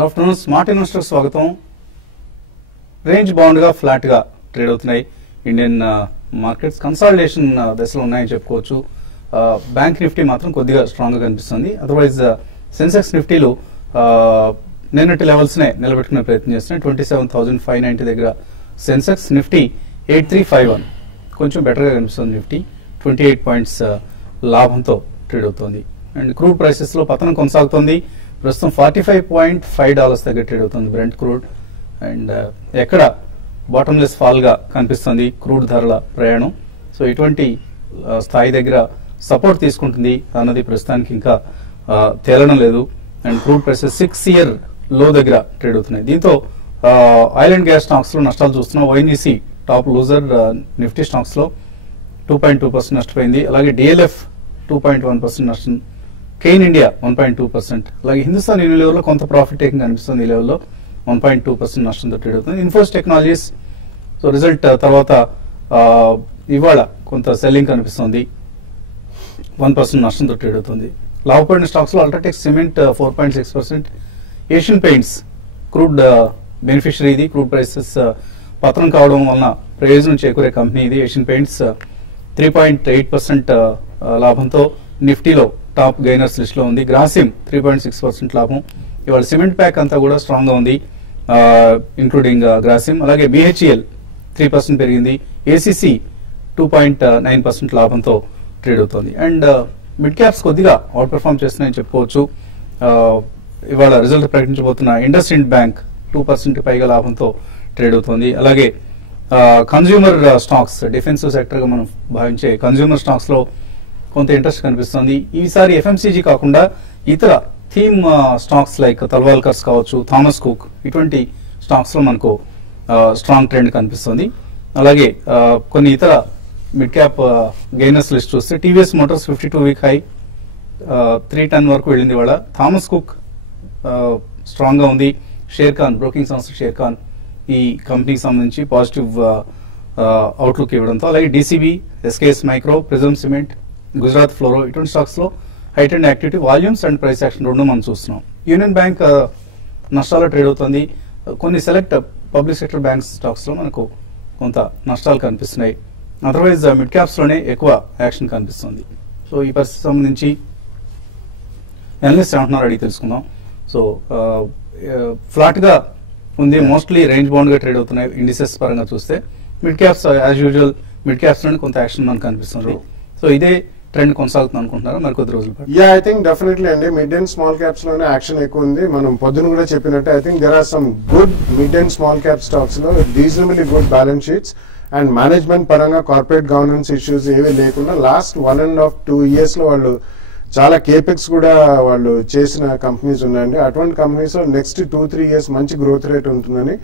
Good afternoon. Smart investor స్వాగతం. Range bound గా flat గా ట్రేడ్ అవుతున్నాయి ఇండియన్ మార్కెట్స్. కన్సాలిడేషన్ దశలో ఉన్నాయని చెప్పుకోవచ్చు. బ్యాంక్ నిఫ్టీ మాత్రం కొద్దిగా స్ట్రాంగ్ గా కనిపిస్తుంది. అదర్వైజ్ సెన్సెక్స్ నిఫ్టీలు నిన్నటి లెవెల్స్ నే నిలబెట్టుకునే ప్రయత్నం చేస్తున్నాయి. 27,590 దగ్గర సెన్సెక్స్. నిఫ్టీ 8351 కొంచెం బెటర్ గా కనిపిస్తుంది. నిఫ్టీ 28 పాయింట్స్ లాభంతో ట్రేడ్ అవుతోంది. అండ్ క్రూడ్ ప్రైసెస్ లో పతనం కొనసాగుతోంది. ప్రస్తుతం $45.5 దగ్గర ట్రేడ్ అవుతుంది బ్రెంట్ క్రూడ్. అండ్ ఎక్కడ బాటమ్లెస్ ఫాల్ గా కనిపిస్తుంది క్రూడ్ ధరల ప్రయాణం. సో ఇటువంటి స్థాయి దగ్గర సపోర్ట్ తీసుకుంటుంది అన్నది ప్రస్తుతానికి ఇంకా తేలడం లేదు. అండ్ క్రూడ్ ప్రైసెస్ 6-year లో దగ్గర ట్రేడ్ అవుతున్నాయి. దీంతో ఆయిల్ అండ్ గ్యాస్ స్టాక్స్ లో నష్టాలు చూస్తున్నాం. ONGC top loser. Nifty stocks లో 2.2% నష్టపోయింది. అలాగే DLF 2.1% నష్టం. Cain India 1.2%. అలాగే హిందుస్థాన్ యూనిలివర్ లో కొంత ప్రాఫిట్ టేకింగ్ కనిపిస్తుంది. ఈ లెవెల్లో 1.2% నష్టంతో ట్రేడ్ అవుతుంది. ఇన్ఫోసిస్ టెక్నాలజీస్ సో రిజల్ట్ తర్వాత ఇవాళ కొంత సెల్లింగ్ కనిపిస్తుంది. 1% నష్టంతో ట్రేడ్ అవుతుంది. లాభపడిన స్టాక్స్ లో UltraTech cement 4.6%. Asian paints crude beneficiary. ఇది క్రూడ్ ప్రైసెస్ పతనం కావడం వలన ప్రయోజనం చేకూరే కంపెనీ ఇది. ఏషియన్ పెయింట్స్ 3.8% లాభంతో నిఫ్టీలో టాప్ గెయినర్స్ లిస్ట్ లో ఉంది. గ్రాసిమ్ 3.6% లాభం. ఇవాళ సిమెంట్ ప్యాక్ అంతా కూడా స్ట్రాంగ్ గా ఉంది, ఇంక్లూడింగ్ గ్రాసిమ్. అలాగే BHEL 3% పెరిగింది. ACC 2.9% లాభంతో ట్రేడ్ అవుతోంది. అండ్ మిడ్ క్యాప్స్ కొద్దిగా అవుట్ పెర్ఫార్మ్ చేస్తున్నాయని చెప్పుకోవచ్చు. ఇవాళ రిజల్ట్ ప్రకటించబోతున్న ఇండస్ ఇండ్ బ్యాంక్ 2% పైగా లాభంతో ట్రేడ్ అవుతోంది. అలాగే కన్స్యూమర్ స్టాక్స్, డిఫెన్సివ్ సెక్టర్ గా మనం భావించే కన్స్యూమర్ స్టాక్స్ లో కొంత ఇంట్రెస్ట్ కనిపిస్తుంది. ఈసారి FMCG కాకుండా ఇతర థీమ్ స్టాక్స్ లైక్ తల్వాల్కర్స్ కావచ్చు, థామస్ కుక్, ఇటువంటి స్టాక్స్ లో మనకు స్ట్రాంగ్ ట్రెండ్ కనిపిస్తుంది. అలాగే కొన్ని ఇతర మిడ్ క్యాప్ గెయినర్స్ లిస్ట్ చూస్తే TVS మోటార్స్ 52-week హై 310 వరకు వెళ్ళింది. వాళ్ళ థామస్ కుక్ స్ట్రాంగ్ గా ఉంది. షేర్ ఖాన్ బ్రోకింగ్ సంస్థ షేర్ ఖాన్ ఈ కంపెనీకి సంబంధించి పాజిటివ్ అవుట్లుక్ ఇవ్వడంతో, అలాగే DCB, SKS micro, Prism Cement, Gujarat Fluoro, ఇటువంటి స్టాక్స్ లో height and activity, volumes and price action రెండు మనం చూస్తున్నాం. యూనియన్ బ్యాంక్ నష్టాల్లో ట్రేడ్ అవుతుంది. కొన్ని select public sector banks stocks లో మనకు కొంత నష్టాలు కనిపిస్తున్నాయి. అదర్వైజ్ మిడ్ క్యాప్స్ లోనే ఎక్కువ యాక్షన్ కనిపిస్తుంది. సో ఈ పరిస్థితి సంబంధించి అనలిస్ట్ ఏమంటున్నారు అడిగి తెలుసుకుందాం. సో ఫ్లాట్ గా ఉంది, మోస్ట్లీ రేంజ్ బౌండ్ గా ట్రేడ్ అవుతున్నాయి ఇండిసెస్ పరంగా చూస్తే. Mid caps as usual mid caps లోనే కొంత యాక్షన్ మనకు కనిపిస్తుంది. సో ఇదే ట్రెండ్ కొనసాగుతుంది అనుకుంటున్నారా మరి కొద్ది రోజులు పాటు? ఐ థింక్ డెఫినెట్లీ అండి. మిడ్ అండ్ స్మాల్ క్యాప్స్ లోనే యాక్షన్ ఎక్కువ ఉంది. మనం పొద్దున కూడా చెప్పినట్టు I think there are some good mid and small cap stocks లో reasonably good balance sheets and management పరంగా కార్పొరేట్ గవర్నెన్స్ ఇష్యూస్ ఏవీ లేకుండా లాస్ట్ 1.5-2 years లో వాళ్ళు చాలా కేపెక్స్ కూడా వాళ్ళు చేసిన కంపెనీస్ ఉన్నాయండి. అటువంటి కంపెనీస్ లో నెక్స్ట్ 2-3 years మంచి గ్రోత్ రేట్ ఉంటుందని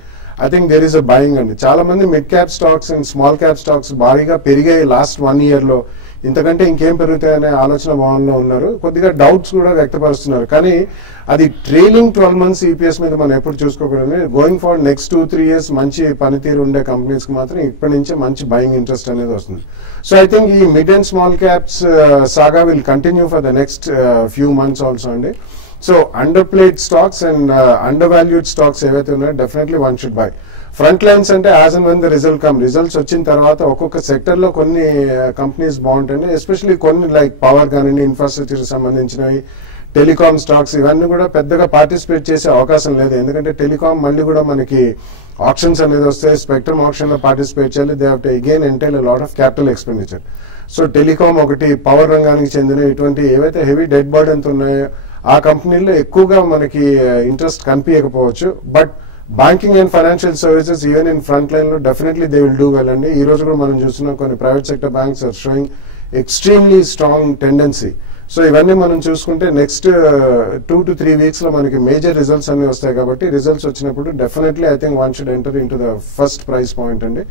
I think there is a buying అండి. చాలా మంది mid cap stocks and small cap stocks భారీగా పెరిగాయి లాస్ట్ 1 year లో, ఇంతకంటే ఇంకేం పెరుగుతాయనే ఆలోచన భావనలో ఉన్నారు. కొద్దిగా డౌట్స్ కూడా వ్యక్తపరుస్తున్నారు. కానీ అది ట్రైలింగ్ 12 months EPS మీద మనం ఎప్పుడు చూసుకోకూడదు. గోయింగ్ ఫార్ నెక్స్ట్ 2-3 years మంచి పనితీరు ఉండే కంపెనీస్ కి మాత్రం ఇప్పటి నుంచే మంచి బయింగ్ ఇంట్రెస్ట్ అనేది వస్తుంది. సో ఐ థింక్ ఈ mid and small caps saga will continue for the next few months also అండి. So underplayed stocks and undervalued stocks ఏవైతే ఉన్నాయో definitely one should buy. Front lines అంటే as and when the result come, results వచ్చిన తర్వాత ఒక్కొక్క sector లో కొన్ని companies బాగుంటాయి. ఎస్పెషల్లీ కొన్ని లైక్ పవర్ కానివ్వండి, ఇన్ఫ్రాస్ట్రక్చర్ సంబంధించినవి, టెలికామ్ స్టాక్స్ ఇవన్నీ కూడా పెద్దగా పార్టిసిపేట్ చేసే అవకాశం లేదు. ఎందుకంటే టెలికామ్ మళ్ళీ కూడా మనకి ఆప్షన్స్ అనేది వస్తాయి. స్పెక్ట్రమ్ ఆప్షన్ లో పార్టిసిపేట్ చేయాలి. They have to again entail lot of capital expenditure. So telecom ఒకటి, పవర్ రంగానికి చెందిన ఇటువంటి ఏవైతే హెవీ డెడ్ బర్డెన్స్ ఉన్నాయో ఆ కంపెనీల్లో ఎక్కువగా మనకి ఇంట్రెస్ట్ కనిపించకపోవచ్చు. But banking and financial services even in front line లో definitely they will do well అండి. ఈ రోజు కూడా మనం చూస్తున్నాం కొన్ని private sector banks are showing extremely strong tendency. So ఇవన్నీ మనం చూసుకుంటే నెక్స్ట్ 2-3 weeks లో మనకి మేజర్ రిజల్ట్స్ అన్ని వస్తాయి. కాబట్టి రిజల్ట్స్ వచ్చినప్పుడు definitely I think one should enter in to the first price point అండి.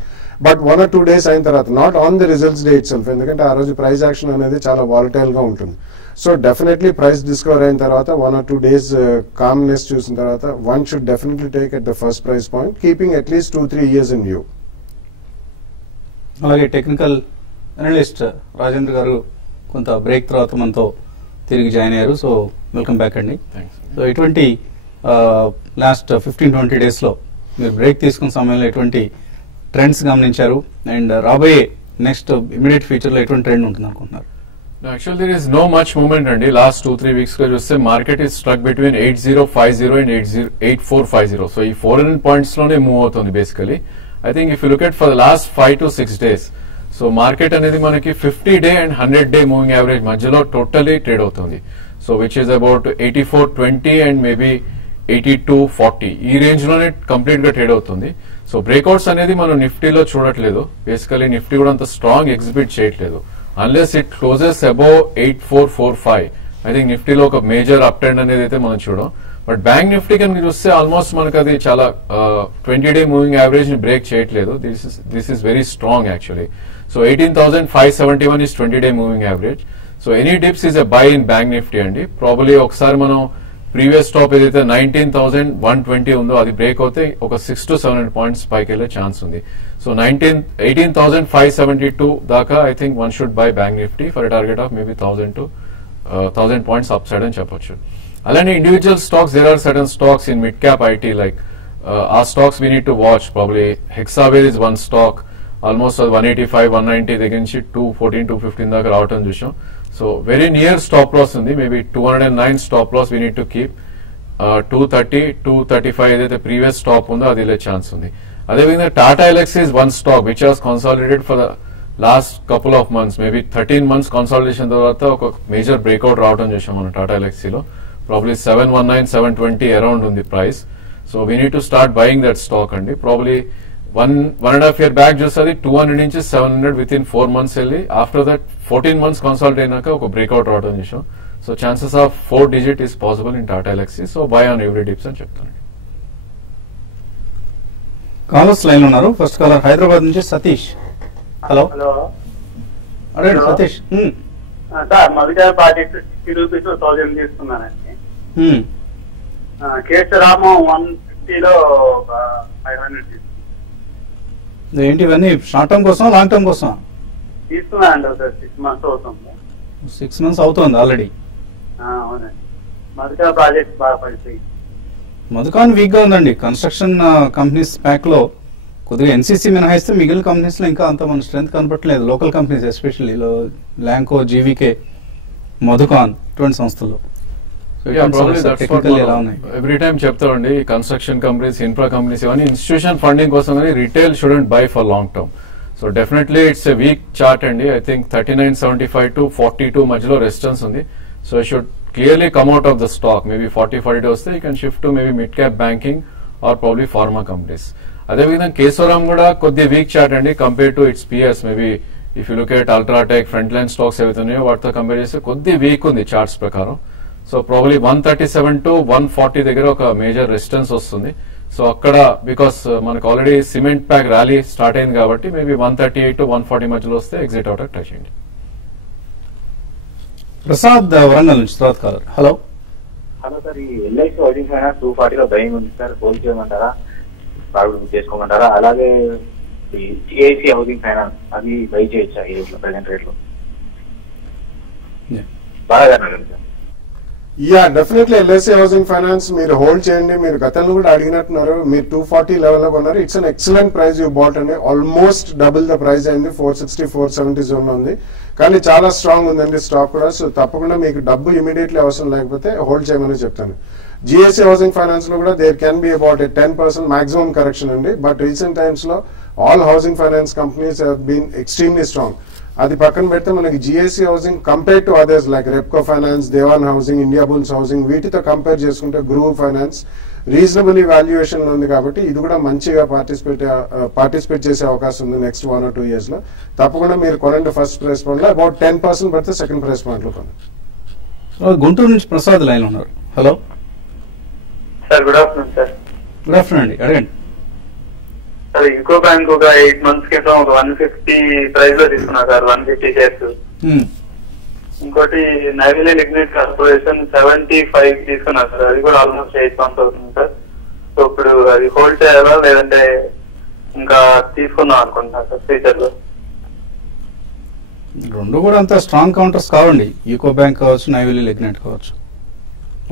బట్ 1 or 2 days అయిన తర్వాత, not on the results day it self, ఎందుకంటే ఆ రోజు ప్రైస్ యాక్షన్ అనేది చాలా వాలటైల్ గా ఉంటుంది. సో డెఫినెట్లీ ప్రైస్ డిస్కవర్ అయిన తర్వాత 1 or 2 days కామ్నెస్ చూసిన తర్వాత one should definitely take at the first price point, keeping at least 2-3 years in view. అలాగే టెక్నికల్ అనలిస్ట్ రాజేంద్ర గారు కొంత బ్రేక్ తర్వాత మనతో తిరిగి జాయిన్ అయ్యారు. సో వెల్కమ్ బ్యాక్ అండి. సో ఇటువంటి లాస్ట్ 15-20 డేస్లో మీరు బ్రేక్ తీసుకున్న సమయంలో ఎటువంటి ట్రెండ్స్ గమనించారు అండ్ రాబోయే నెక్స్ట్ ఇమీడియట్ ఫ్యూచర్లో ఎటువంటి ట్రెండ్ ఉంటుంది అనుకుంటున్నారు? Actually, there is no much movement అండి. లాస్ట్ 2-3 వీక్స్ గా చూస్తే market is struck between 8050 and 8450. So ఈ 400 పాయింట్స్ లోనే మూవ్ అవుతుంది basically. I think if you look at for the last 5 to 6 days, so market అనేది మనకి 50-day and 100-day moving average మధ్యలో totally trade అవుతుంది. So which is about 8420 and maybe 8240 ఈ range లోనే complete గా trade అవుతుంది. So breakouts అనేది మనం నిఫ్టీలో చూడట్లేదు. బేసికలీ నిఫ్టీ కూడా అంత స్ట్రాంగ్ ఎగ్జిబిట్ చేయట్లేదు. Unless it closes above 8445, I think నిఫ్టీలో ఒక మేజర్ అప్ ట్రెండ్ అనేది అయితే మనం చూడం. బట్ బ్యాంక్ నిఫ్టీ కనుక చూస్తే ఆల్మోస్ట్ మనకు అది చాలా 20-day మూవింగ్ యావరేజ్ ని బ్రేక్ చేయట్లేదు. This is very strong actually. So 18,571 is 20-day moving average. So any dips is a by in bank Nifty అండి. ప్రాబబ్లీ ఒకసారి మనం ప్రీవియస్ టాప్ ఏదైతే 19,120 ఉందో అది బ్రేక్ అవుతే ఒక 600 to 700 పాయింట్స్ పైకి వెళ్లే ఛాన్స్ ఉంది. సో 18,572 దాకా I think one should buy bank Nifty for a target of maybe 1,000 to 1,000 points upside అని చెప్పొచ్చు. అలానే individual stocks, there are certain stocks in mid cap IT like uh stocks we need to watch. Probably Hexaware is one stock, almost 185-190 దగ్గర నుంచి 214-215 దాకా రావటం చూసాం. So very near stop loss ఉంది, maybe 209 stop loss we need to keep. 230-235 ఏదైతే previous stop ఉందో అది వెళ్ళే ఛాన్స్ ఉంది. అదేవిధంగా Tata ఎలక్సీ is one stock which has consolidated for the last couple of months, maybe 13 months consolidation తర్వాత ఒక మేజర్ బ్రేక్అవుట్ రావడం చూసాం మనం టాటా ఎలక్సీలో. ప్రాబ్లీ 719-720 అరౌండ్ ఉంది price. So we need to start buying that stock అండి. ప్రాబ్లీ 1.5 year బ్యాక్ చూస్తుంది 200 నుంచి 700 with in 4 months వెళ్ళి ఆఫ్టర్ దట్ 14 months కన్సాలిడేట్ అయినాక ఒక బ్రేక్అవుట్ రావడం చూసాం. So chances of 4 digit is possible in Tata ఎలక్సీ. So by on every dips అని చెప్తాను. కాలర్స్ లైన్ ఉన్నారు. ఫస్ట్ కాలర్ హైదరాబాద్ నుంచి సతీష్. హలో అడగండి Satish. Sir Madhukar project 60 rupees 1000 తీసుకున్నానండి. కేశరాము 150లో 500 తీసుకున్నాను. ఏంటి ఇవన్నీ షార్ట్ టర్మ్ కోసం లాంగ్ టర్మ్ కోసం తీసుకున్నానండి సార్. 6 months అవుతుంది. 6 months అవుతుంది ఆల్రెడీ. అవునండి. మధుకర్ ప్రాజెక్ట్ బాగా పడిపోయి మధుకాన్ వీక్ గా ఉందండి. కన్స్ట్రక్షన్ కంపెనీస్ ప్యాక్ లో కొద్దిగా ఎన్సీసీ మినహాయిస్తే మిగిలిన కంపెనీస్ లో ఇంకా అంత మన స్ట్రెంత్ కనపట్లేదు. Local companies especially Lanco, GVK, Madhucon ఇటువంటి సంస్థల్లో ఎలా ఉన్నాయి? ఎవ్రీ టైమ్ చెప్తామండి, కన్స్ట్రక్షన్ కంపెనీస్, ఇన్ఫ్రా కంపెనీస్ ఇవన్నీ ఇన్స్టిట్యూషన్ ఫండింగ్ కోసం కానీ retail shouldn't buy for long term. So definitely it's a weak chart అండి. ఐ థింక్ 39.75 to 42 మధ్యలో రెసిస్టెన్స్ ఉంది. So I should clearly come out of the stock. Maybe 40-42 వస్తే you can shift to maybe mid cap banking or probably pharma companies. అదేవిధంగా కేశవరామ్ కూడా కొద్దిగా weak chart అండి compare to its peers. Maybe if you look at UltraTech, front line stocks ఏవైతున్నాయో వాటితో compare చేస్తే కొద్దిగా week ఉంది చార్ట్స్ ప్రకారం. సో ప్రాబ్లీ 137 to 140 దగ్గర ఒక మేజర్ రెసిస్టెన్స్ వస్తుంది. సో అక్కడ బికాస్ మనకు already cement pack rally start అయింది కాబట్టి మేబీ 138 to 140 మధ్యలో వస్తే ఎగ్జిట్ అవుట్ ట్రై చేయండి. ప్రసాద్ వరంగల్ నుంచి తర్వాత కాలర్. హలో సార్, ఈ ఎల్ఐసి హౌసింగ్ ఫైనాన్స్ 240లో బయింగ్ ఉంది సార్, హోల్డ్ చేయమంటారా, ప్రాఫిట్ చేసుకోమంటారా? అలాగే ఈ జిఐసి హౌసింగ్ ఫైనాన్స్ అది బై చేయొచ్చా ఈ రేట్లో, ప్రెసెంట్ రేట్లో? బాగా సార్. Yeah, definitely LIC housing finance మీరు హోల్డ్ చేయండి. మీరు గతంలో కూడా అడిగినట్టున్నారు. మీరు 240 లెవెల్లో కొన్నారు. It's an excellent price you bought అండి. ఆల్మోస్ట్ డబుల్ ద ప్రైస్ అయింది. 460-470 జోన్ ఉంది. కానీ చాలా స్ట్రాంగ్ ఉందండి స్టాక్ కూడా. సో తప్పకుండా మీకు డబ్బు ఇమీడియట్లీ అవసరం లేకపోతే హోల్డ్ చేయమని చెప్తాను. జిఎస్సి హౌసింగ్ ఫైనాన్స్ లో కూడా there can be about 10% maximum correction అండి. బట్ రీసెంట్ టైమ్స్ లో all housing finance companies have been extremely strong. అది పక్కన పెడితే మనకి GSC housing compare to others like Repco finance, Dewan housing, India bulls housing వీటితో compare చేసుకుంటే గ్రూవ్ ఫైనాన్స్ రీజనబుల్ వాల్యుయేషన్ లో ఉంది. కాబట్టి ఇది కూడా మంచిగా పార్టిసిపేట్ చేసే అవకాశం ఉంది నెక్స్ట్ 1 or 2 years లో. తప్పకుండా మీరు కొనండి. ఫస్ట్ ప్రైస్ పాయింట్ లో అబౌట్ 10% పడితే సెకండ్ ప్రైస్ పాయింట్ లో కొనండి. గుంటూరు నుంచి ప్రసాద్ లైన్ ఉన్నారు. Hello sir, good afternoon sir. Good afternoon అండి, అడగండి. సార్, యూకో బ్యాంక్ ఒక 8 months క్రితం ఒక 150 ప్రైస్ లో తీసుకున్నా సార్, 150 షేర్స్. ఇంకోటి నైవేలి లిగ్నైట్ కార్పొరేషన్ 75 తీసుకున్నా సార్, అది కూడా ఆల్మోస్ట్ 8 months అవుతుంది సార్. సో ఇప్పుడు అది హోల్డ్ చేయాలా లేదంటే ఇంకా తీసుకుందాం అనుకుంటున్నా సార్ ఫ్యూచర్ లో? రెండు కూడా అంత స్ట్రాంగ్ కౌంటర్స్ కావండి. యూకో బ్యాంక్ కావచ్చు, నైవేలి లిగ్నైట్ కావచ్చు.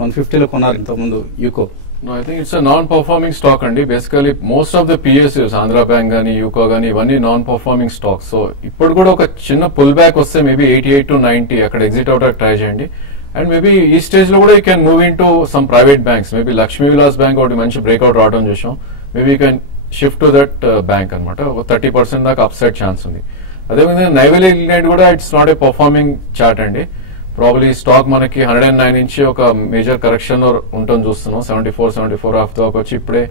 150లో కొన్నారు ఇంతకుముందు UCO. No, I think it's a non-performing stock అండి. Basically most of the PSUs Andhra bank గానీ యూకో గానీ ఇవన్నీ నాన్ పర్ఫార్మింగ్ స్టాక్స్. సో ఇప్పుడు కూడా ఒక చిన్న పుల్ బ్యాక్ వస్తే మేబీ 88 to 90 అక్కడ ఎగ్జిట్ అవుట్ ట్రై చేయండి. అండ్ మేబీ ఈ స్టేజ్ లో కూడా you can move in to some private banks. Maybe Lakshmi Vilas bank ఒకటి మంచి బ్రేక్అవుట్ రావడం చూసాం. Maybe you can shift to that bank అనమాట. ఒక 30% దాకా అప్సైడ్ ఛాన్స్ ఉంది. అదేవిధంగా నైవేలి లిగ్నైట్ కూడా it's not a performing chart అండి. ప్రాబ్లీ స్టాక్ మనకి 109 నుంచి ఒక మేజర్ కరెక్షన్ లో ఉంటుంది చూస్తున్నాం. 74 ఆఫ్ దాకా వచ్చి ఇప్పుడే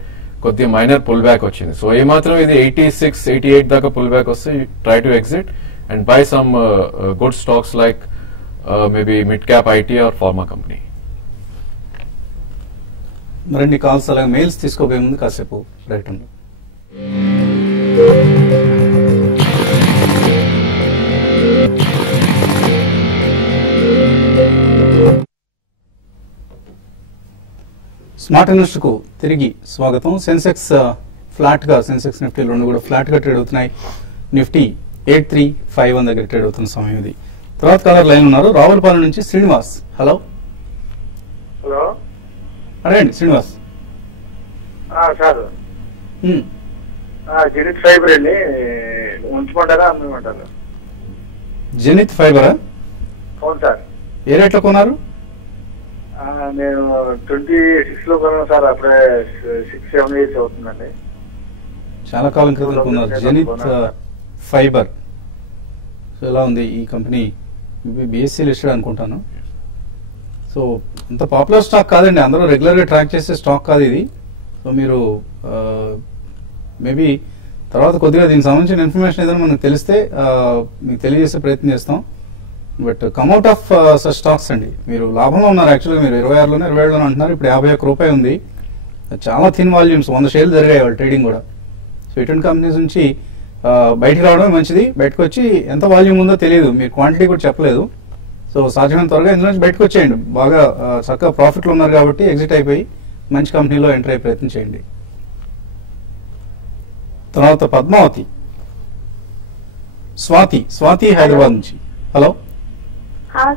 కొద్దిగా మైనర్ పుల్ బ్యాక్ వచ్చింది. సో ఏమాత్రం ఇది 86, 88 దాకా పుల్ బ్యాక్ వస్తే try to exit and buy some good stocks like maybe mid cap IT or pharma company. మరిన్ని కాల్స్ అలాగే మెయిల్స్ తీసుకోబోయే ముందు కాసేపు ప్రకటన. స్మార్ట్ ఇన్వెస్టర్ కు తిరిగి స్వాగతం. సెన్సెక్స్ ఫ్లాట్ గా, సెన్సెక్స్ నిఫ్టీ రెండు కూడా ఫ్లాట్ గా ట్రేడ్ అవుతున్నాయి. నిఫ్టీ 8351 దగ్గర ట్రేడ్ అవుతున్న సమయం ఇది. తర్వాత కాలర్ లైన్ ఉన్నారు, రావులపాలెం నుంచి శ్రీనివాస్. హలో హలో, అడగండి శ్రీనివాస్. సార్ జెనిత్ ఫైబర్ అండి, ఉంచమంటారా అమ్మమంటారా? జెనిత్ ఫైబరా? అవును సార్. ఏ రేట్లో కొన్నారు? నేను 26 లో కొన్నాను సార్. అప్పుడే 6-7 years అవుతుందండి. చాలా కాలం క్రితం కొన్నారు జెనిత్ ఫైబర్. సో ఎలా ఉంది ఈ కంపెనీ? బిఎస్సీ లిస్టెడ్ అనుకుంటాను. సో అంత పాపులర్ స్టాక్ కాదండి, అందరూ రెగ్యులర్ గా ట్రాక్ చేసే స్టాక్ కాదు ఇది. సో మీరు మేబీ తర్వాత కొద్దిగా దీనికి సంబంధించిన ఇన్ఫర్మేషన్ ఏదైనా మనకు తెలిస్తే మీకు తెలియజేసే ప్రయత్నం చేస్తాం. But come out of such stocks అండి. మీరు లాభంలో ఉన్నారు. యాక్చువల్గా మీరు 26లోనే 27లోనే అంటున్నారు. ఇప్పుడు 51 రూపాయి ఉంది. చాలా థిన్ వాల్యూమ్స్, 100 షేర్లు జరిగాయి వాళ్ళు ట్రేడింగ్ కూడా. సో ఇటువంటి కంపెనీస్ నుంచి బయటకు రావడమే మంచిది. బయటకు వచ్చి ఎంత వాల్యూమ్ ఉందో తెలియదు, మీరు క్వాంటిటీ కూడా చెప్పలేదు. సో సాధ్యమైన త్వరగా ఇందులో నుంచి బయటకు వచ్చేయండి. బాగా చక్కగా ప్రాఫిట్లు ఉన్నారు కాబట్టి ఎగ్జిట్ అయిపోయి మంచి కంపెనీలో ఎంటర్ అయ్యే ప్రయత్నం చేయండి. తర్వాత పద్మావతి, స్వాతి హైదరాబాద్ నుంచి. హలో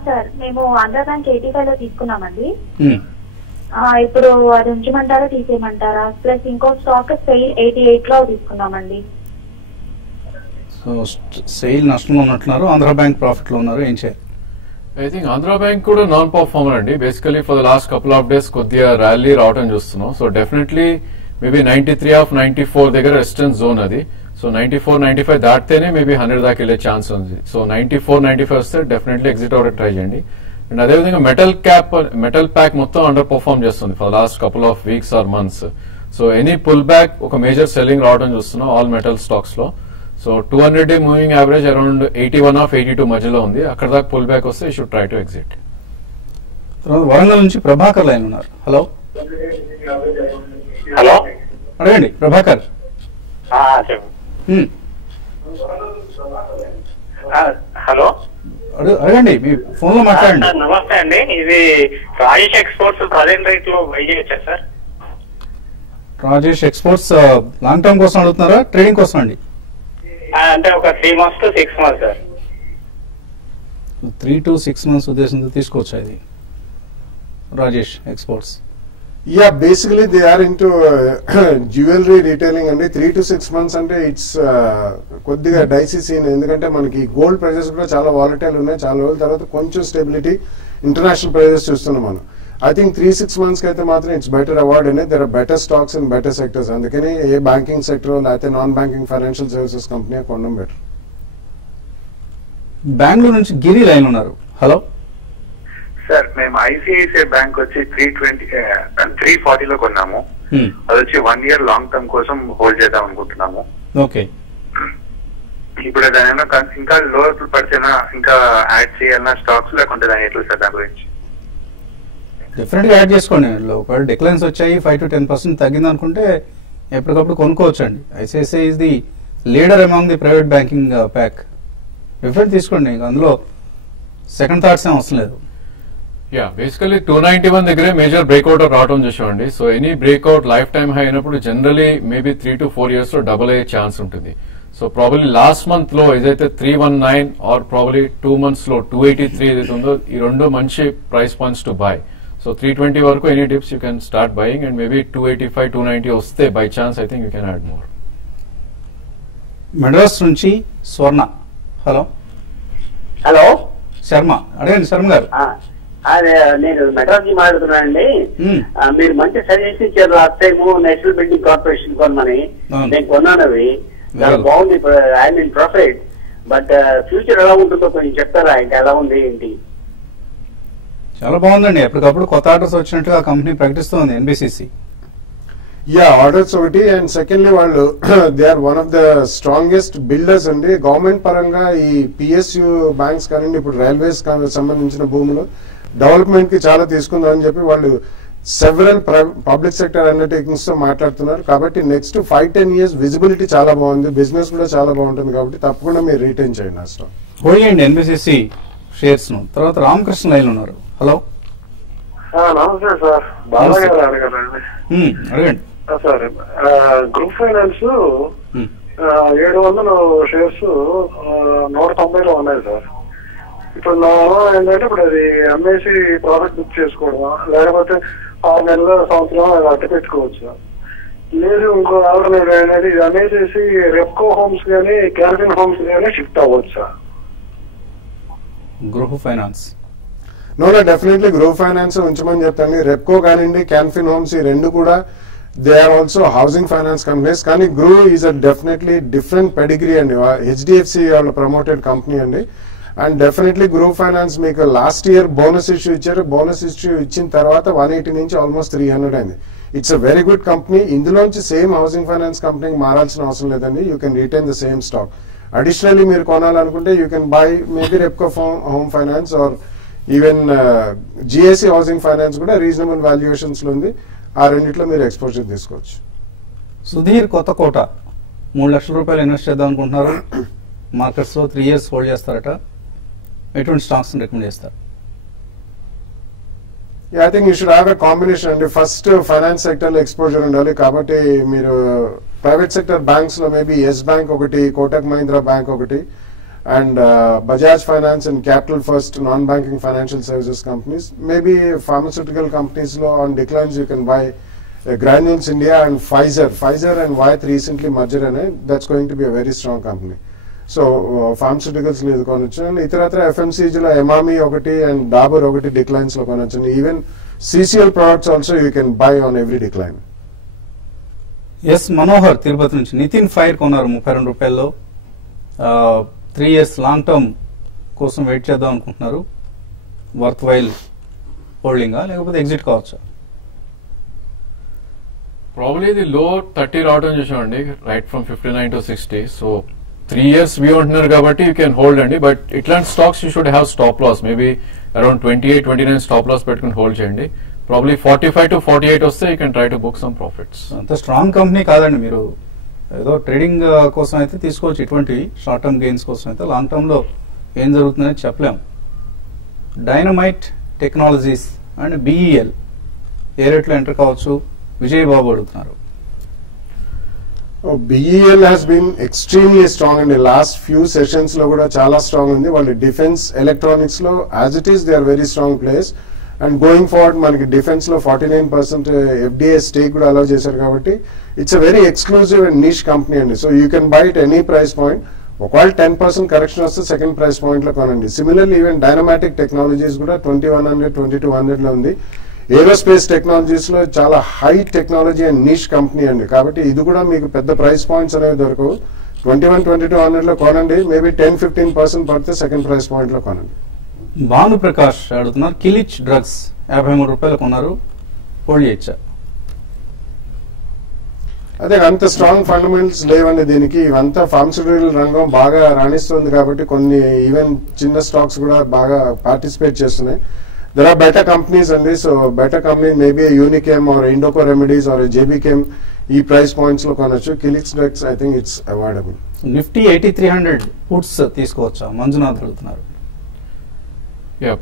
సార్, మేము ఆంధ్ర బ్యాంక్ 85 లో తీసుకున్నామండి. ఇప్పుడు అది ఉంచమంటారా తీసేయమంటారా? ప్లస్ ఇంకో స్టాక్ సెయిల్ 88 లో తీసుకున్నామండి. సో సెయిల్ నష్టంలో ఉన్నట్టున్నారు, ఆంధ్ర బ్యాంక్ ప్రాఫిట్ లో ఉన్నారు. ఏం చేయాలి? ఐ థింక్ ఆంధ్ర బ్యాంక్ కూడా నాన్ పర్ఫార్మర్ అండి. Basically for the last couple of days కొద్దిగా ర్యాలీ రావడం చూస్తున్నాం. సో డెఫినెట్లీ మేబీ 93 ఆఫ్ 94 దగ్గర రెసిస్టెన్స్ జోన్ అది. సో 94, 95 దాటితేనే మేబీ 100 దాకా వెళ్ళే ఛాన్స్ ఉంది. సో 94, 95 వస్తే డెఫినెట్లీ ఎగ్జిట్ అవడానికి ట్రై చేయండి. అండ్ అదేవిధంగా మెటల్ ప్యాక్ మొత్తం అండర్ పర్ఫార్మ్ చేస్తుంది for last couple of weeks or months. So any pull back ఒక మేజర్ సెల్లింగ్ రావడం చూస్తున్నాం ఆల్ మెటల్ స్టాక్స్ లో. So 200-day moving average around 81 of 82 మధ్యలో ఉంది. అక్కడ దాకా పుల్ బ్యాక్ వస్తే you should try to exit. Warangal నుంచి ప్రభాకర్ లైన్ ఉన్నారు. హలో హలో, అడగండి ప్రభాకర్. హలో అడగండి, మీ ఫోన్ లో మాట్లాడండి. నమస్తే అండి. ఇది రాజేష్ ఎక్స్పోర్ట్స్ ప్రజెంట్ రేట్ లో బై చేయొచ్చా sir? Rajesh exports long term కోసం అడుగుతున్నారా, ట్రేడింగ్ కోసం అండి? అంటే ఒక 3 months to 6 months sir. 3 to 6 months ఉద్దేశంతో తీసుకోవచ్చా ఇది Rajesh Exports? Yeah, basically they are into jewellery retailing అండి. 3 to 6 months అంటే ఇట్స్ కొద్దిగా డైసీ సీన్. ఎందుకంటే మనకి గోల్డ్ ప్రైజెస్ కూడా చాలా వాలటైల్ ఉన్నాయి. చాలా రోజుల తర్వాత కొంచెం స్టెబిలిటీ ఇంటర్నేషనల్ ప్రైజెస్ చూస్తున్నాం మనం. ఐ థింక్ 3-6 months కి అయితే మాత్రం ఇట్స్ బెటర్ అవార్డ్ అనేది. There are better stocks in better sectors. అందుకని ఏ బ్యాంకింగ్ సెక్టర్ లేకపోతే non banking financial services company కొనడం బెటర్. బెంగళూరు నుంచి గిరి లైన్ ఉన్నారు. హలో సార్, మేము ఐసిఐసిఐ బ్యాంక్ వచ్చి 340 లో కొన్నాము. అది వచ్చి 1 year లాంగ్ టర్మ్ కోసం హోల్డ్ చేద్దాం అనుకుంటున్నాము. ఓకే, ఇప్పుడు దాని ఇంకా లోయర్ పడితేనా ఇంకా యాడ్ చేయాలన్నా స్టాక్స్ లేకుంటే దాని ఎట్లా సార్ దాని గురించి? డెఫినెట్ గా యాడ్ చేసుకోండి. ఒకవేళ డిక్లైన్స్ వచ్చాయి 5 to 10% తగ్గింది అనుకుంటే ఎప్పటికప్పుడు కొనుక్కోవచ్చు అండి. ICICI is the leader among the private banking pack. Definite తీసుకోండి, అందులో సెకండ్ థాట్స్ ఏం అవసరం లేదు. యా, బేసికలీ 291 దగ్గరే మేజర్ బ్రేక్అవుట్ రావడం చూసామండి. So any breakout life time high అయినప్పుడు జనరలీ మేబీ 3 to 4 years లో డబుల్ అయ్యే ఛాన్స్ ఉంటుంది. సో ప్రాబబ్లీ లాస్ట్ మంత్ లో ఏదైతే 319 ఆర్ ప్రాబబ్లీ 2 months లో 283 ఏదైతే ఉందో, ఈ రెండు మంచి price points to buy. So 320 వరకు any dips you can start buying and maybe 285 290 వస్తే by chance I think you can add more. Madras నుంచి స్వర్ణ. హలో హలో శర్మ, అడగండి శర్మ గారు. అదే నేను మెడ్రాస్ నుంచి మాట్లాడుతున్నానండి. మీరు మంచి సజెషన్ ఇచ్చారు last time national building corporation కొనమని. నేను కొన్నాను, అవి చాలా బాగుంది. I mean profit, but future ఎలా ఉంటుందో కొంచెం చెప్తారా? ఇంకా ఎలా ఉంది ఏంటి? చాలా బాగుందండి. ఎప్పటికప్పుడు కొత్త ఆర్డర్స్ వచ్చినట్టుగా కంపెనీ ప్రకటిస్తోంది ఎన్బిసిసి. యా, ఆర్డర్స్ ఒకటి, అండ్ సెకండ్లీ వాళ్ళు they are one of the strongest builders అండి. గవర్నమెంట్ పరంగా ఈ పిఎస్యు బ్యాంక్స్ కానీ ఇప్పుడు రైల్వేస్ సంబంధించిన భూములు డెవలప్మెంట్ కి చాలా తీసుకుందామని చెప్పి వాళ్ళు సెవెరల్ పబ్లిక్ సెక్టర్ అండర్టేకింగ్స్ తో మాట్లాడుతున్నారు. కాబట్టి నెక్స్ట్ 5-10 years విజిబిలిటీ చాలా బాగుంది, బిజినెస్ కూడా చాలా బాగుంటుంది. కాబట్టి తప్పకుండా మీరు రిటైన్ చేయండి ఆ స్టాక్. హోల్డ్ చేయండి ఎన్బిసిసి షేర్స్ ను. తర్వాత రామకృష్ణ లైన్ ఉన్నారు. హలో నమస్తే సార్, బాగా అడగండి. అడగండి సార్. గ్రూప్ ఫైనాన్స్ 700 షేర్స్ 190లో ఉన్నాయి సార్. ఇప్పుడు నా ఏంటంటే ఇప్పుడు అది అమ్మేసి ప్రాఫిట్ బుక్ చేసుకోవడమా, లేకపోతే 6 నెలల సంవత్సరం అది అట్టు పెట్టుకోవచ్చు? లేదు ఇంకో ఆల్టర్నేటివ్ అనేది ఇది అమ్మేసేసి రెప్కో హోమ్స్ కానీ క్యాన్ఫిన్ హోమ్స్ కానీ షిఫ్ట్ అవ్వచ్చా? Gruh finance no, definitely Gruh finance ఉంచమని చెప్తాను. రెప్కో కానివ్వండి, క్యాన్ఫిన్ హోమ్స్, ఈ రెండు కూడా they are also housing finance companies. కానీ Gruh is a definitely different pedigree అండి. హెచ్డిఎఫ్సి వాళ్ళ ప్రమోటెడ్ కంపెనీ అండి. అండ్ డెఫినెట్లీ గ్రూ ఫైనాన్స్ మీకు లాస్ట్ ఇయర్ బోనస్ ఇష్యూ ఇచ్చారు. బోనస్ ఇష్యూ ఇచ్చిన తర్వాత 180 నుంచి ఆల్మోస్ట్ 300 అయింది. It's a very good company. ఇందులోంచి సేమ్ హౌసింగ్ ఫైనాన్స్ కంపెనీకి మారాల్సిన అవసరం లేదండి. You can retain the same stock. Additionally మీరు కొనాలనుకుంటే you can buy maybe Repco home finance or even GSC housing finance కూడా రీజనబుల్ వాల్యుయేషన్స్ లో ఉంది. ఆ రెండిట్లో మీరు ఎక్స్పోజర్ తీసుకోవచ్చు. సుధీర్ కొత్తకోట 3 లక్షల రూపాయలు ఇన్వెస్ట్ చేద్దాం అనుకుంటున్నారు. మార్కెట్స్ లో 3 years హోల్డ్ చేస్తారట. ఎటువంటి స్టాక్స్ రికమెండ్ చేస్తారు? I think you should have a combination అండి. ఫస్ట్ ఫైనాన్స్ సెక్టర్ లో ఎక్స్పోజర్ ఉండాలి. కాబట్టి మీరు ప్రైవేట్ సెక్టర్ బ్యాంక్స్ లో మేబీ ఎస్ బ్యాంక్ ఒకటి, కోటక్ మహీంద్రా బ్యాంక్ ఒకటి, and Bajaj finance and capital first non banking financial services companies. Maybe pharmaceutical companies లో on declines you can buy Granules India and Pfizer and Wyeth recently merger అనే that's going to be a very strong company. So pharmaceuticals లో ఇది కొనొచ్చు. And ఇతరత్ర ఎఫ్ఎంసీజీలో ఎమామి ఒకటి and Dabur ఒకటి declines లో కొనొచ్చు. Even CCL products also you can buy on every decline. S Manohar Tirupati నుంచి. నితిన్ ఫైర్ కొన్నారు 32 రూపాయల్లో. 3 years లాంగ్ టర్మ్ కోసం వెయిట్ చేద్దాం అనుకుంటున్నారు. వర్త్ వైల్ హోల్డింగా లేకపోతే ఎగ్జిట్ కావచ్చా? ప్రాబ్లీ ఇది లో 30 రావడం చూసామండి, right from 59 to 60. So 3 years view అంటున్నారు కాబట్టి యూ కెన్ హోల్డ్ అండి. బట్ ఇట్లాంటి stocks you should have stop loss. Maybe around 28-29 stop loss పెట్టుకుని హోల్డ్ చేయండి. ప్రాబ్లీ 45 to 48 వస్తే you can try to book some profits. అంత స్ట్రాంగ్ కంపెనీ కాదండి. మీరు ఏదో ట్రేడింగ్ కోసం అయితే తీసుకోవచ్చు. ఇటువంటి షార్ట్ టర్మ్ గెయిన్స్ కోసం అయితే. లాంగ్ టర్మ్ లో ఏం జరుగుతుందని చెప్పలేం. డైనమైట్ టెక్నాలజీస్ అండ్ బిఈఎల్ ఏ రేట్లో ఎంటర్ కావచ్చు? విజయ్ బాబు అడుగుతున్నారు. BEL has been extremely strong అండి. లాస్ట్ ఫ్యూ సెషన్స్ లో కూడా చాలా స్ట్రాంగ్ ఉంది. వాళ్ళు డిఫెన్స్ ఎలక్ట్రానిక్స్ లో as it is they are very strong place. And going forward మనకి డిఫెన్స్ లో 49% ఎఫ్డిఐ స్టేక్ కూడా అలౌ చేశారు. కాబట్టి it's a very exclusive and niche company అండి. So you can buy it any price point. ఒకవేళ 10% correction వస్తే second price point లో కొనండి. సిమిలర్లీ ఈవెన్ డైనమాటిక్ టెక్నాలజీస్ కూడా 2100, 2200 లో ఉంది. ఏరోస్పేస్ టెక్నాలజీస్ లో చాలా high technology and niche company అండి. కాబట్టి ఇది కూడా మీకు పెద్ద ప్రైస్ పాయింట్స్ అనేవి దొరకవు. 2100-2200 లో కొనండి. మేబీ 10-15% పడితే సెకండ్ ప్రైస్ పాయింట్ లో కొనండి. భాను ప్రకాష్ అడుగుతున్నారు. కిలిచ్ డ్రగ్స్ 53 రూపాయలు కొన్నారు. హోల్డ్ చేయొచ్చా? అదే అంత స్ట్రాంగ్ ఫండమెంటల్స్ లేవండి దీనికి. ఇవంతా ఫార్మస్యూటికల్ రంగం బాగా రాణిస్తుంది కాబట్టి కొన్ని ఈవెన్ చిన్న స్టాక్స్ కూడా బాగా పార్టిసిపేట్ చేస్తున్నాయి. There are better companies అండి. So better company maybe Unichem or Indoco Remedies or JB ఈ ప్రైస్ పాయింట్స్ లో కొనొచ్చు. Kilitch drugs I think it's avoidable. Nifty 8300 puts తీసుకోవచ్చా? మంజునాథ్ అడుగుతున్నారు.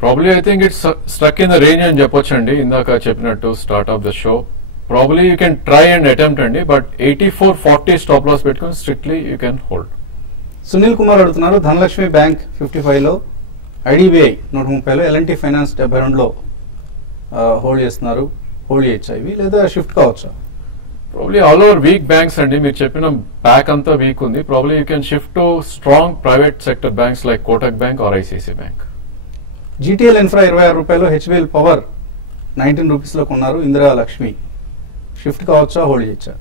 Probably I think it's struck in the range అని చెప్పొచ్చండి. ఇందాక చెప్పినట్టు start of the show. Probably you can try and attempt అండి. బట్ 84-40 స్టాప్ లాస్ పెట్టుకుని strictly you can hold. Sunil Kumar అడుగుతున్నారు. Dhanalakshmi bank 55లో, ఐడిబిఐ 130లో, ఎల్ఎన్టీ ఫైనాన్స్ 72లో హోల్డ్ చేస్తున్నారు, హోల్డ్ చేయొచ్చా ఇవి లేదా షిఫ్ట్ కావచ్చా? Probably all over weak banks అండి. మీరు చెప్పిన బ్యాక్ అంతా వీక్ ఉంది. Probably you can shift to strong private sector banks like Kotak bank or ICICI bank. GTL infra 26 రూపాయలు, హెచ్బిఎల్ పవర్ 19 రూపీస్లో కొన్నారు, ఇందిరా లక్ష్మి షిఫ్ట్ కావచ్చా, హోల్డ్ చేయొచ్చా?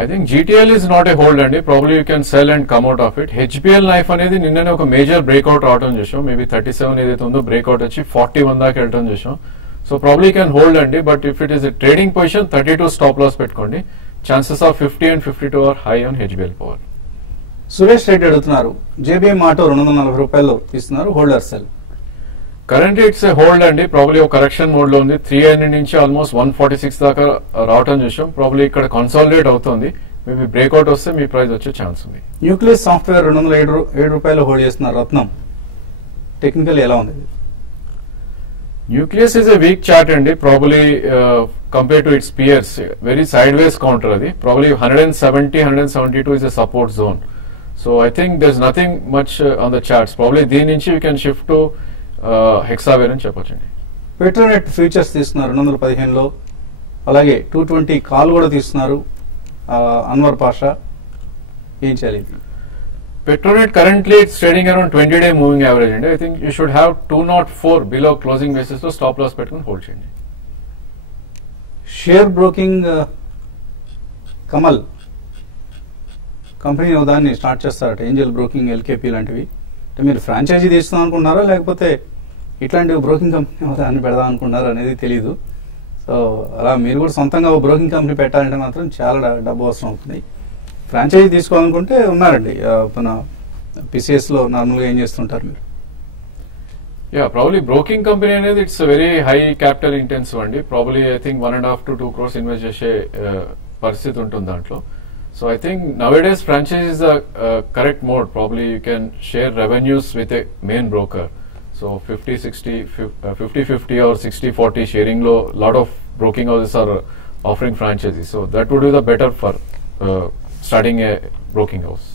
I think GTL is not a hold అండి. Probably you can sell and come out of it. HBL life అనేది నిన్ననే ఒక major breakout రావడం చూసాం. మేబీ 37 ఏదైతే ఉందో బ్రేక్అవుట్ వచ్చి 41 దాకా వెళ్ళడం చూసాం. సో ప్రాబ్లీ కెన్ హోల్డ్ అండి. But if it is trading position 32 stop loss పెట్టుకోండి. Chances of 50 and 52 are high on HBL power. Suresh Reddy అడుగుతున్నారు, జేబీఎం ఆటో 240 రూపాయలు తీస్తున్నారు, hold or sell? Currently it's a hold అండి. ప్రాబ్లీ ఒక కరెక్షన్ మోడ్ లో ఉంది. 300 నుంచి ఆల్మోస్ట్ 146 దాకా రావటం చూసాం. ప్రాబ్లీ ఇక్కడ కన్సాలిడేట్ అవుతుంది. మేబీ బ్రేక్అవుట్ వస్తే మీ ప్రైస్ వచ్చే ఛాన్స్ ఉంది. న్యూక్లియస్ సాఫ్ట్వేర్ 207 రూపాయలు హోల్డ్ చేస్తున్నారు, రత్నం టెక్నికల్ ఎలా ఉంది? Nucleus is a weak chart అండి. Probably compare to its peers very sideways counter అది. Probably 170, 172 is a support zone. So I think there is nothing much on the charts. Probably దీని నుంచి you can shift to Hexaware అని చెప్పొచ్చండి. Petronet futures తీస్తున్నారు 215లో, అలాగే 220 call కూడా తీస్తున్నారు, అన్వర్ పాషా ఏం చేయాలి? Petronet currently it's trading around 20-day moving average అండి. I think you should have 204 below closing basis లో స్టాప్ లాస్ పెట్టుకుని హోల్డ్ చేయండి. షేర్ బ్రోకింగ్ కమల్ కంపెనీ దాన్ని స్టార్ట్ చేస్తారట, ఏంజల్ బ్రోకింగ్, ఎల్కేపీ లాంటివి. అంటే మీరు ఫ్రాంచైజీ తీస్తున్నాం అనుకున్నారా లేకపోతే ఇట్లాంటి బ్రోకింగ్ కంపెనీ దాన్ని పెడదాం అనుకున్నారా అనేది తెలియదు. సో అలా మీరు కూడా సొంతంగా ఒక బ్రోకింగ్ కంపెనీ పెట్టాలంటే మాత్రం చాలా డబ్బు అవసరం అవుతుంది. ఫ్రాంచైజీ తీసుకోవాలనుకుంటే ఉన్నారండి, మన పిసిఎస్ లో నార్మల్గా ఏం చేస్తుంటారు మీరు? ప్రాబ్లీ బ్రోకింగ్ కంపెనీ అనేది it's very high capital intensive అండి. Probably I think 1.5 to 2 crores invest చేసే పరిస్థితి ఉంటుంది దాంట్లో. So I think nowadays franchisee is the correct mode. Probably you can share revenues with a main broker. So 50-50 or 60-40 sharing లో lot of broking houses are offering franchisee. So that would be the better for starting a broking house.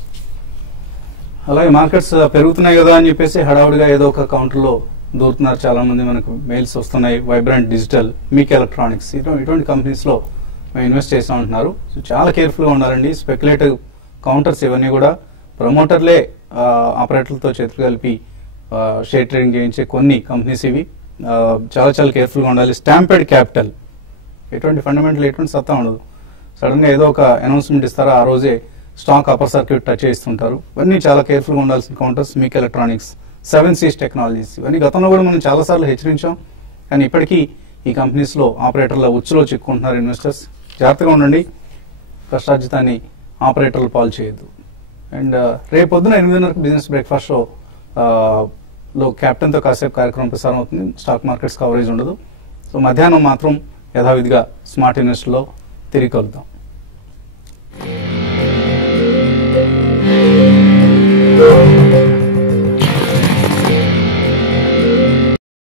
అలాగే markets పెరుగుతున్నాయి కదా అని చెప్పేసి హడావుడిగా ఏదో ఒక కౌంటర్లో దూరుతున్నారు చాలా మంది. మనకు మెయిల్స్ వస్తున్నాయి, వైబ్రాంట్ డిజిటల్, మీక్ ఎలక్ట్రానిక్స్, ఇటువంటి కంపెనీస్ లో మేము ఇన్వెస్ట్ చేస్తాం అంటున్నారు. సో చాలా కేర్ఫుల్ గా ఉండాలండి. స్పెక్యులేటివ్ కౌంటర్స్ ఇవన్నీ కూడా ప్రమోటర్లే ఆపరేటర్లతో చేతులు కలిపి షేర్ ట్రేడింగ్ చేయించే కొన్ని కంపెనీస్ ఇవి. చాలా చాలా కేర్ఫుల్ గా ఉండాలి. స్టాంపెడ్ క్యాపిటల్, ఎటువంటి ఫండమెంటల్ ఎటువంటి సత్తా ఉండదు. సడన్ గా ఏదో ఒక అనౌన్స్మెంట్ ఇస్తారా, ఆ రోజే స్టాక్ అప్పర్ సర్క్యూట్ టచ్ చేస్తుంటారు. ఇవన్నీ చాలా కేర్ఫుల్ గా ఉండాల్సిన కౌంటర్స్. మీక్ ఎలక్ట్రానిక్స్, 7Cs టెక్నాలజీస్, ఇవన్నీ గతంలో కూడా మనం చాలా సార్లు హెచ్చరించాం. కానీ ఇప్పటికీ ఈ కంపెనీస్ లో ఆపరేటర్ల ఉచ్చులో చిక్కుంటున్నారు ఇన్వెస్టర్స్. జాగ్రత్తగా ఉండండి, కష్టార్జితాన్ని ఆపరేటర్లు పాలు చేయొద్దు. అండ్ రేపు పొద్దున 8:30 బిజినెస్ బ్రేక్ఫాస్ట్ షో లో కెప్టెన్ తో కాసేపు కార్యక్రమం ప్రసారం అవుతుంది. స్టాక్ మార్కెట్స్ కవరేజ్ ఉండదు. సో మధ్యాహ్నం మాత్రం యథావిధిగా స్మార్ట్ ఇన్వెస్ట్ లో తిరిగి కలుద్దాం.